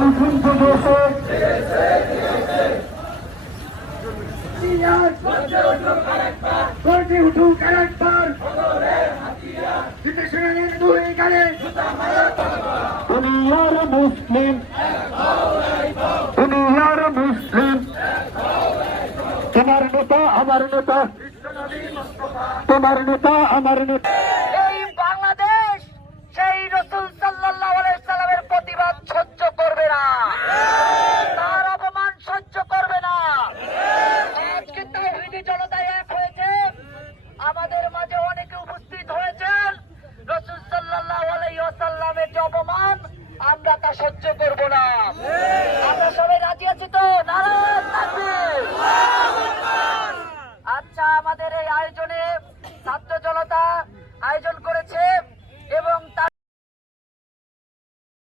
মিছিল থেকে এসে গর্জে উঠুক আরেকবার বিদেশের দুই গানে দুনিয়ার মুসলিম দুনিয়ার মুসলিম তোমার নেতা আমার নেতা তোমার নেতা আমার নেতা এই বাংলাদেশ সেই রাসূল সাল্লাল্লাহু আলাইহি সাল্লামের প্রতিবাদ সহ্য করবে না, তার অপমান সহ্য করবে না। আজকে তাওহীদি জনতা এক হয়েছে, আমাদের মাঝে অনেকে উপস্থিত হয়েছেন। রাসূল সাল্লাল্লাহু আলাইহি ওয়াসাল্লামের যে অপমান আমরা তা সহ্য করব না। আমরা সবাই রাজি আছি তো? নারায়ে তাকবীর। আচ্ছা, আমাদের